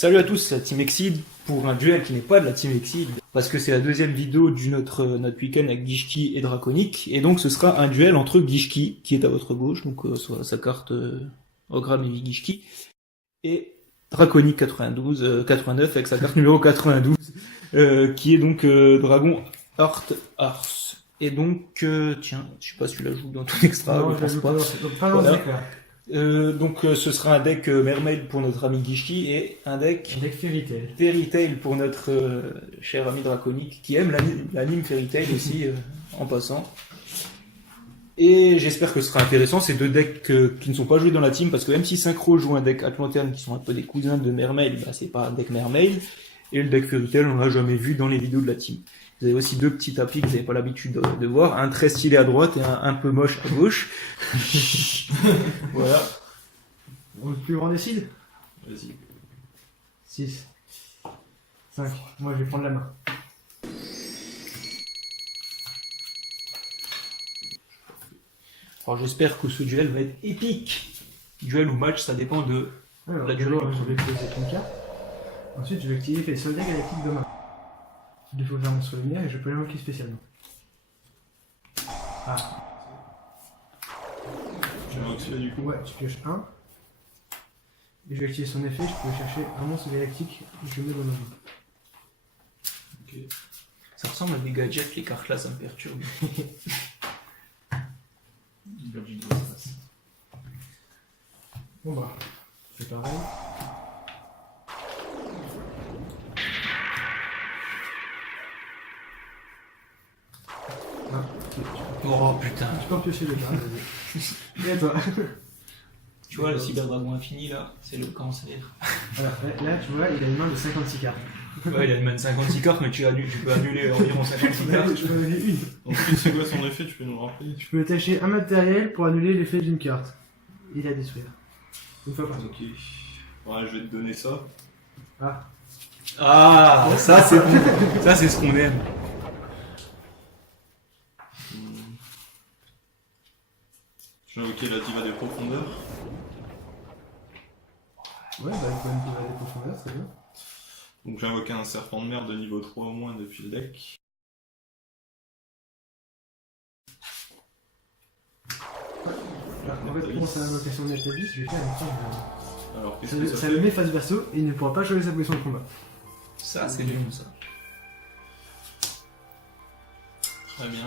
Salut à tous, c'est la Team Exceed pour un duel qui n'est pas de la Team Exceed parce que c'est la deuxième vidéo de notre week-end avec Gishki et Draconic et donc ce sera un duel entre Gishki qui est à votre gauche, donc sur sa carte Ogram et Gishki, et Draconic 89 avec sa carte numéro 92 qui est donc Dragon Art Ars. Et donc, tiens, je sais pas si tu la joues dans ton extra, Non, je pense pas. Pas dans Voilà. le deck là. Donc ce sera un deck Mermaid pour notre ami Gishki et un deck Un deck Fairy Tail. Fairy Tail pour notre cher ami Draconic qui aime l'anime Fairy Tail aussi en passant. Et j'espère que ce sera intéressant, ces deux decks qui ne sont pas joués dans la team, parce que même si Synchro joue un deck Atlanterne qui sont un peu des cousins de Mermaid, bah, c'est pas un deck Mermaid, et le deck Fairy Tail on l'a jamais vu dans les vidéos de la team. Vous avez aussi deux petits tapis que vous n'avez pas l'habitude de voir, un très stylé à droite et un peu moche à gauche. Voilà. Le plus grand décide. Vas-y. 6. 5. Moi je vais prendre la main. Alors j'espère que ce duel va être épique. Duel ou match, ça dépend de... Alors, La d'abord, durée. je vais poser une carte. Ensuite, je vais activer les soldats galactiques de main. Il faut faire mon sur lumière et je peux l'invoquer spécialement. Ah, Tu m'as celui du coup. ouais, tu pioches 1. Et je vais activer son effet, je peux chercher un monstre galactique et je le mets dans ma main. Ok. Ça ressemble à des gadgets, les cartes là, ça me perturbe. Virgin Glass. Bon bah, c'est pareil. Ah, Oh putain. tu peux en piocher le gars, vas-y. Et à toi. Tu vois, le cyberdragon infini là, c'est le cancer. Voilà, là, tu vois, il a une main de 56 cartes. Ouais, il a même 56 cartes, mais tu peux annuler environ 56 cartes. Je peux en donner une. Ensuite, c'est quoi son effet? Tu peux nous le rappeler? Je peux attacher un matériel pour annuler l'effet d'une carte. Et la détruire. Une fois par tour. Ok. Ouais, je vais te donner ça. Ah, Ah, ça c'est bon. Ça c'est ce qu'on aime. Je vais invoquer la diva des profondeurs. ouais, bah il faut une petite des profondeurs, c'est bien. Donc j'ai invoqué un serpent de mer de niveau 3 au moins depuis le deck. En fait, pour sa invocation de Natalis, je vais faire une petite. Alors qu'est-ce que ça Ça fait? le met face vassaux et il ne pourra pas choisir sa position de combat. Ça c'est bon ça. Très bien.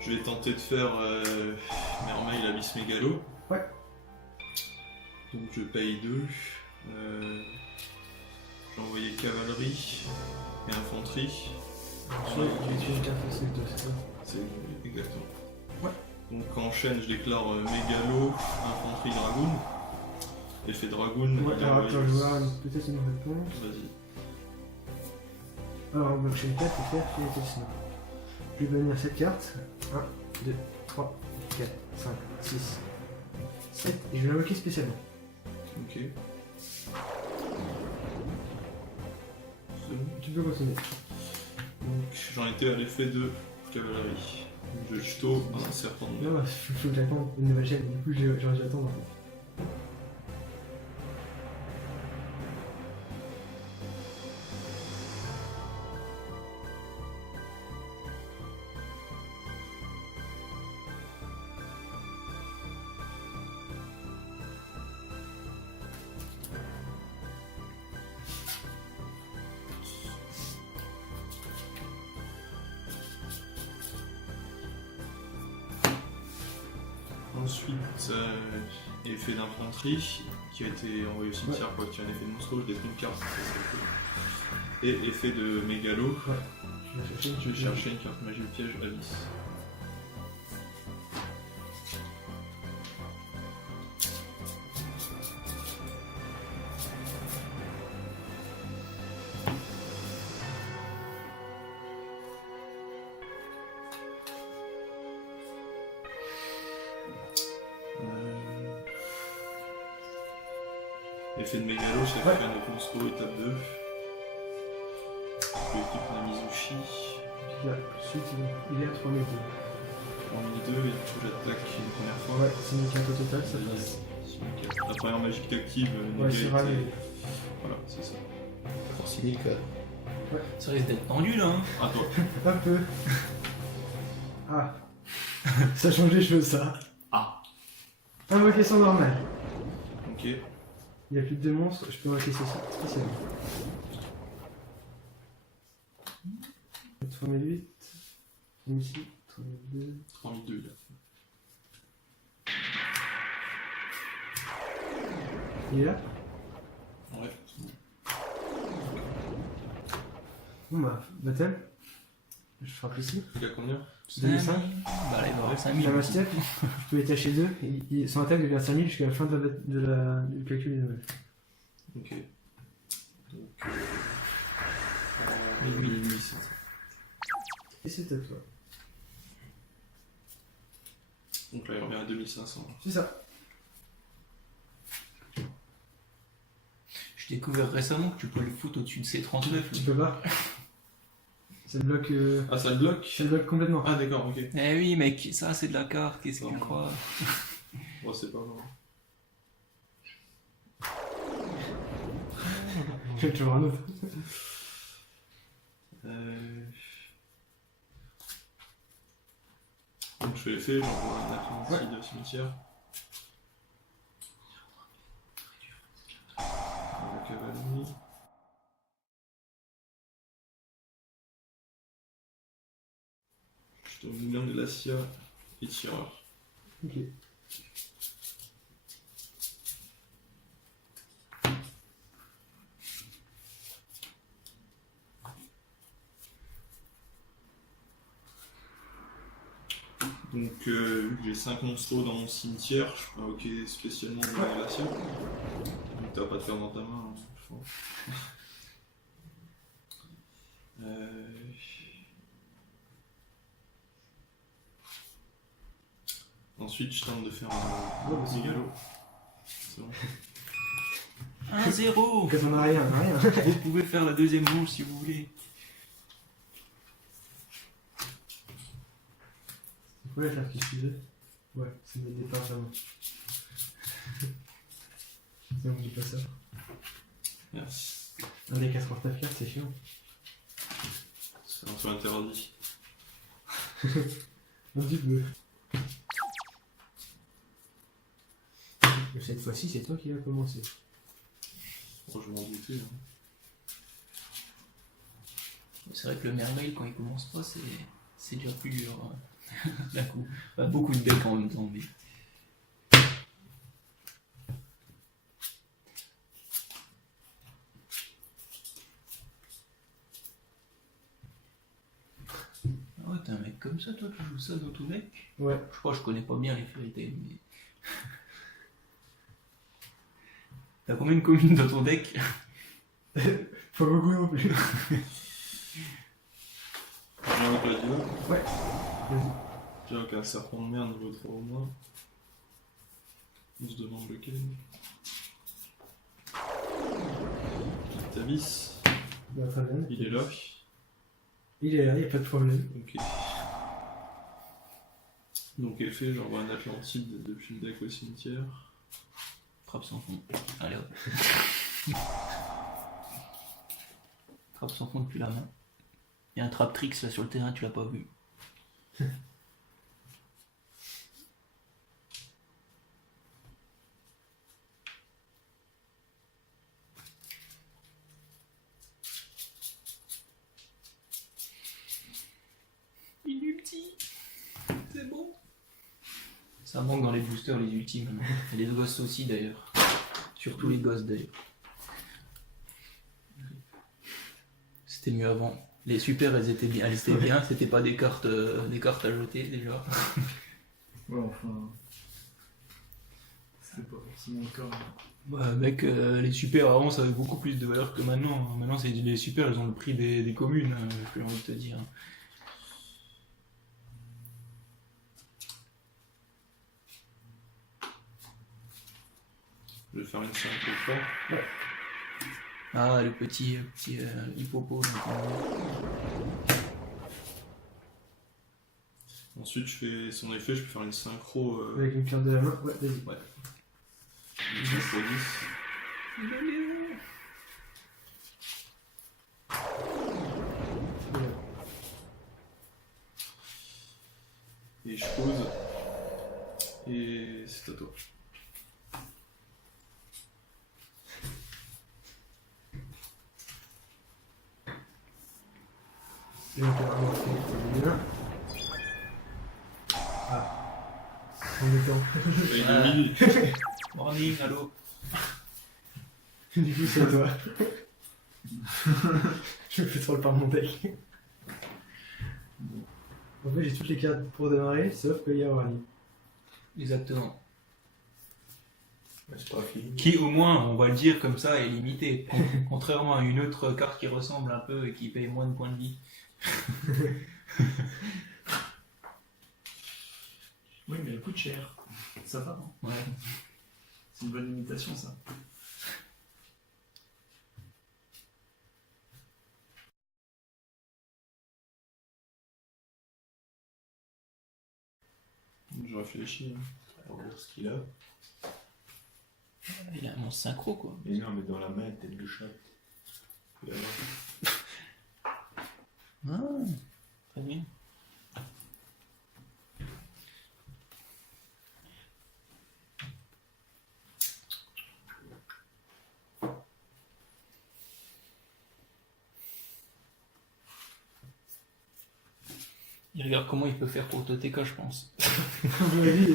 Je vais tenter de faire Mermaid l'Abysse Mégalo. Ouais. Donc je paye 2. J'ai envoyé cavalerie et infanterie. Ouais, tu utilises une carte aussi, c'est ça. C'est exactement. Ouais. Donc en chaîne, je déclare Mégalo, infanterie dragoon. Effet dragoon. Ouais, il a alors envoyé- attends, je vais voir peut-être une réponse. Vas-y. Alors, on va chaîne 4 et faire filet de snow. Je vais bannir cette carte. 1, 2, 3, 4, 5, 6, 7. Et je vais l'invoquer spécialement. Ok. C'est bon. Tu peux continuer. Donc j'en étais à l'effet de cavalerie. Donc, je jeto un serpent de mer. Non, bah, faut que j'attende une nouvelle chaîne. Du coup, j'aurais dû attendre. Ensuite, effet d'infanterie qui a été envoyé au cimetière pour activer un effet de monstro, je détruis une carte. Et effet de mégalo, Ouais. Je vais chercher je vais chercher une carte magie ou piège Alice. Effet de mégalo, c'est Ouais. faire notre monstro étape 2. Je équipe Namizushi. Là, ensuite, il est à 3 mètres. En 1002, et du coup j'attaque une première fois. Ouais, c'est une carte au total, ça passe. Vas-y. La première magie que t'actives, Ouais, c'est négate, rare. voilà, c'est ça. Force illimitée. Ça risque d'être tendu là. Hein. À toi. Un peu. Ah. Ça change les choses, ça. Ah. Invocation normale. Ok. Il n'y a plus de deux monstres, je peux invoquer ça spécialement. 3008. Ici. 3002. 3002 là. Il est là. Ouais, c'est bon. Bon bah, battle. Je frappe ici. Il a combien 2005. Bah là il va avoir La 5000. Mastiac, je peux étacher 2. Son attaque devient 5000 jusqu'à la fin du calcul des levels. Ok. Donc. 1800. Et c'est à toi. Donc là, il revient à 2500. C'est ça. Je découvert récemment que tu peux le foutre au-dessus de C39. Tu peux pas. Ça le bloque. Ah, ça le bloque Ça le bloque complètement. Ah, d'accord, ok. Eh oui mec, ça c'est de la carte, qu'est-ce que tu Non. crois? Bon, c'est pas grave. Je vais toujours un autre. Donc je fais l'effet, j'envoie un Atlantide au cimetière. La cavalerie. Je te moulin de glacia et tireur. Ok. Donc vu que j'ai 5 monstres dans mon cimetière, je peux invoquer spécialement de la glacia. Donc t'as pas de faire dans ta main, hein, je pense. Ensuite, je tente de faire un mégalo. C'est bon. 1-0. Quand on a rien, on a rien. Vous pouvez faire la deuxième manche si vous voulez. C'est quoi la carte qui suivait? Ouais, c'est mes départs vraiment. C'est bon, dis pas ça. Merci. Un des 89 cartes, c'est chiant. C'est un peu interdit. Un petit peu. Mais cette fois-ci, c'est toi qui vas commencer. Oh, je m'en doutais. Hein. C'est vrai que le mermail quand il commence pas c'est déjà plus dur. Hein. D'un coup. Pas beaucoup de decks en même temps mais. Ah ouais, t'es un mec comme ça, toi, tu joues ça dans ton deck? Ouais. Je crois que je connais pas bien les Fairy Tail, mais. T'as combien de communes dans ton deck? Pas beaucoup non plus. J'invoque la diva. Ouais. Vas-y. J'invoque un serpent de mer niveau 3 au moins. On se demande lequel. Petit abysse. Bah, très bien. Il est là. Il est là, y'a pas de problème. Ok. Donc effet, j'envoie un Atlantide depuis le deck au cimetière. Frappe sans fond. Allez hop. Frappe sans fond depuis la main. Il y a un trap tricks là sur le terrain, tu l'as pas vu. Une ulti. C'est bon. Ça manque dans les boosters les ultimes. Et les ghosts aussi d'ailleurs. Surtout les ghosts d'ailleurs. C'était mieux avant. Les super elles étaient bien, c'était pas des cartes à jeter déjà. Ouais, enfin. C'était pas forcément le cas. Bah mec, les super avant ça avait beaucoup plus de valeur que maintenant. Maintenant c'est les super, elles ont le prix des communes, j'ai envie de te dire. Je vais faire une 5 au fort. Ah le petit hippopo. Ensuite, je fais son effet, je peux faire une synchro. Avec une carte de la main, ouais, vas-y. Ouais. 10, c'est 10. Et je pose. Et c'est à toi. Je vais faire un morceau, c'est bien. Ah. En étant. Et demi. Morning, allô. Du coup, c'est à toi. Je me fais trop le par mon deck. En fait, j'ai toutes les cartes pour démarrer, sauf qu'il y a Warning. Exactement. C'est pas fini. Qui, au moins, on va le dire comme ça, est limité. Contrairement à une autre carte qui ressemble un peu et qui paye moins de points de vie. Oui, mais elle coûte cher. Ça va, hein. Ouais. C'est une bonne limitation, ça. Je réfléchis. On va voir ce qu'il a. Il a un monstre synchro, quoi. Mais non, mais dans la main, tête de chat. Et alors, Ah, très bien. Il regarde comment il peut faire pour TK, je pense. Comme je l'ai dit,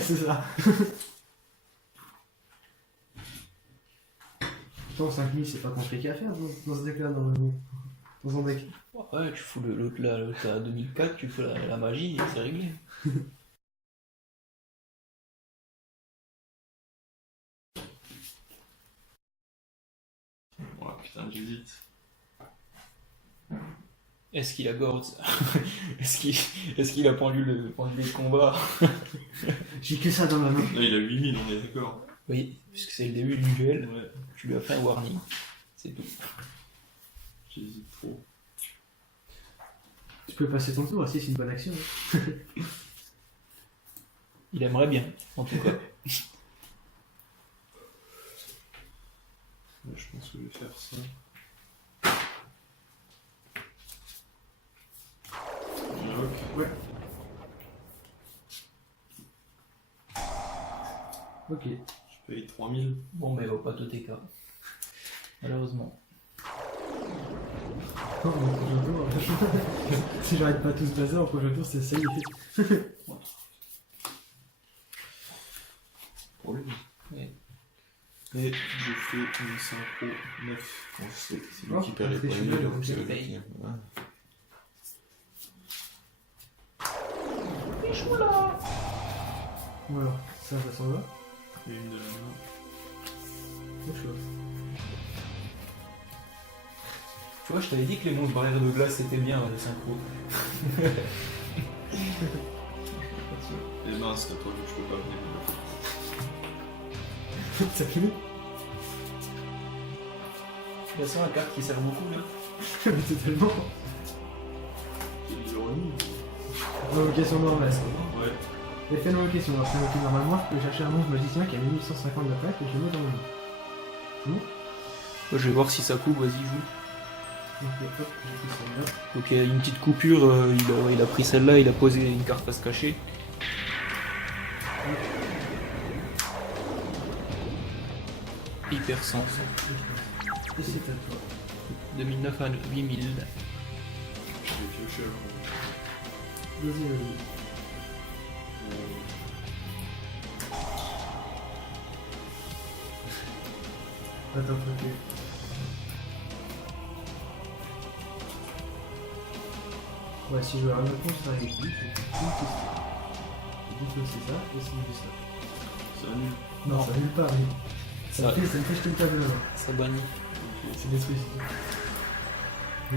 c'est ça. Pourtant, 5000, c'est pas compliqué à faire dans ce deck-là, dans un deck. Ouais, tu fous l'autre là, l'autre à 2004, tu fous la magie et c'est réglé. oh putain, j'hésite. Est-ce qu'il a Gord? Est-ce qu'il a pendu les combats? J'ai que ça dans ma main. Là, il a 8000, on est d'accord. Oui, puisque c'est le début du duel, Ouais, tu lui as fait un warning. C'est tout. j'hésite trop. Tu peux passer ton tour aussi, c'est une bonne action. Hein. Il aimerait bien, en tout cas. Là, je pense que je vais faire ça. Je lock. Ouais. Ok. Je paye 3000. Bon, mais il va pas tout TK. Malheureusement. Oh, mon prochain tour. Si j'arrête pas tout ce bazar, au prochain tour, c'est ça. Pour lui. Ouais. Et je fais une synchro 9. On sait que c'est lui Oh, qui perd les c'est points de celui-là, vie, donc donc je c'est le paye. qui- ouais. Voilà, ça s'en va. Et une de la main. Autre chose. Tu vois, je t'avais dit que les monstres barrières de glace c'était bien, les synchros. Et ben, c'est à toi, donc je peux pas venir. Ça finit. Là, c'est une carte qui sert beaucoup, là. Mais totalement. C'est de l'ironie. Invocation normale. Ouais. J'ai fait une invocation. Alors, c'est invoqué normalement, je peux chercher un monstre magicien qui a 1850 d'attaque et je le mets dans mon main. C'est bon? Je vais voir si ça coupe, vas-y, joue. Donc, hop, j'ai pris celle-là. Donc il y a une petite coupure, il a pris celle-là, il a posé une carte à se cacher. Hyper sens. Et c'est à toi. 2009 à 8000. Je vais piocher avant. Vas-y, vas-y. Attends, ok. Ouais, si je veux rien répondre, ça arrive plus. C'est une question. Je dis que c'est ça, et sinon c'est ça. C'est un nul. Non, ça annule pas, mais ça me fait jeter le table là. Ça bannit. C'est détruit.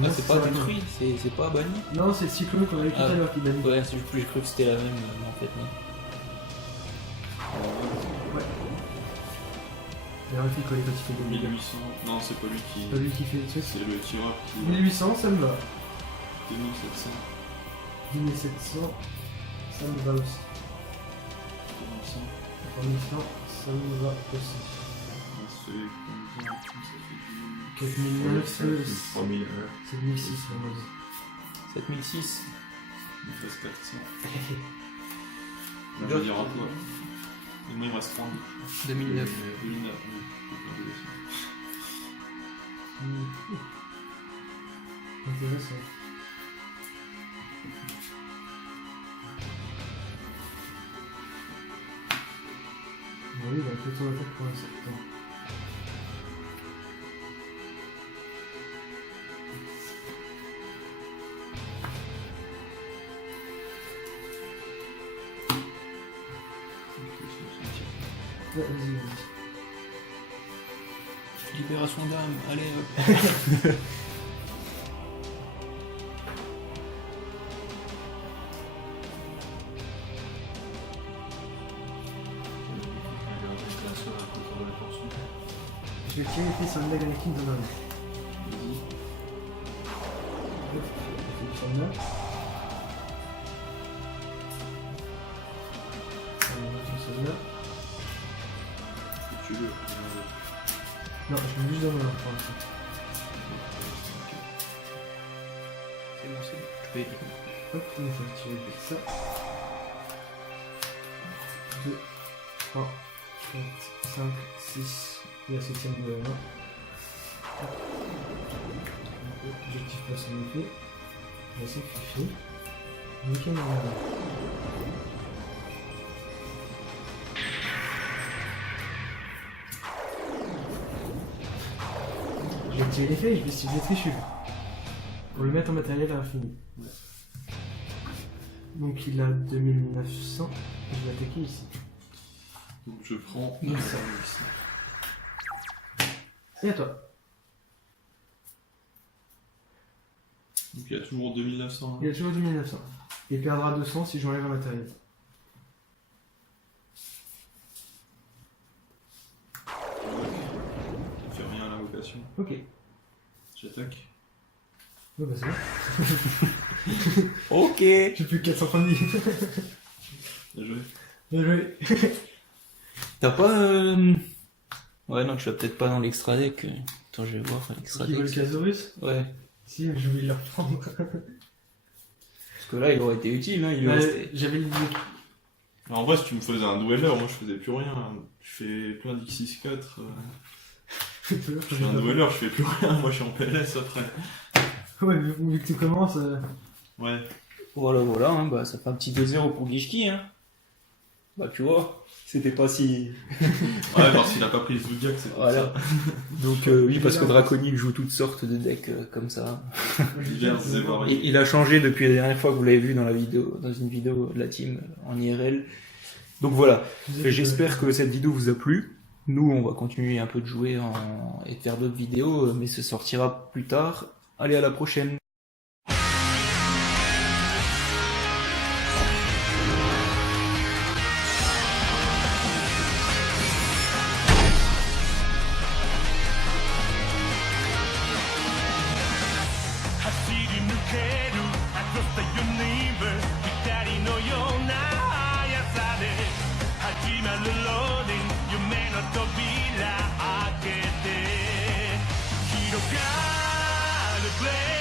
Ah, c'est pas détruit, c'est pas banni. Non, c'est le cyclone qu'on a eu tout Ah. à l'heure qui bannit. Ouais, j'ai cru que c'était la même, mais en fait non. Ouais. Vérifie quand il fait des 1800. Non, c'est pas lui qui. C'est pas lui qui fait le truc. C'est le tireur qui. 1800, ça me va. 2700. 1700, ça me va aussi. 2100. 3100, Ça me va aussi. Ça fait combien? Ça fait 4009, du 3000. 7006, on va dire. 7006. Il me reste 400. Là, je vais dire à toi. Et moi, il me reste 30. 2009. 2009. Intéressant. Oui, bah, que ton attaque pour un certain. Ouais, vas-y, vas-y. Libération d'âme, allez hop. Je vais tirer épée sur le leg avec qui me donne un. Sur le leg. Sur le leg. Tu veux. Non, je vais juste donner un pour l'instant. C'est bon, c'est bon. Je peux aider. Hop, on va tirer ça. 2, 3, 4, 5, 6. Et la 7ème de 1. Objectif passe en effet. On va sacrifier. Nickel, on va. Je vais tirer l'effet et je vais cibler Trichu. Pour le mettre en matériel à l'infini. Ouais. Donc il a 2900. Je vais attaquer ici. Donc je prends Oui. ça ici. Et à toi. Donc il y a toujours 2900. Il a toujours 2900. Il perdra 200 si j'enlève un matériel. Ça fait rien à l'invocation. Ok. J'attaque. Ouais, bah c'est bon. Ok. J'ai plus que 400 points de vie. Bien joué. Bien joué. T'as pas... Ouais, non, tu vas peut-être pas dans l'extra deck. Attends, je vais voir l'extra Qui veut le deck. Casaurus? Ouais. Si, j'ai oublié de le reprendre. Parce que là, il aurait été utile, hein. Il lui restait... J'avais le Alors, en vrai, si tu me faisais un dweller, moi je faisais plus rien. Je fais plein d'X64. Je fais un dweller, je fais plus rien. Moi je suis en PLS après. Ouais, vu que tu commences. Ouais. Voilà, voilà, hein, bah, ça fait un petit 2-0 pour Gishki, hein. Bah, tu vois, c'était pas si... Ouais, parce qu'il a pas pris le Zodiac, c'est pour Voilà. ça. Donc, oui, parce que Draconic joue toutes sortes de decks comme ça. Divers et variés. Il a changé depuis la dernière fois que vous l'avez vu dans la vidéo, dans une vidéo de la team en IRL. Donc voilà, j'espère que cette vidéo vous a plu. Nous, on va continuer un peu de jouer et de faire d'autres vidéos, mais ce sortira plus tard. Allez, à la prochaine. Play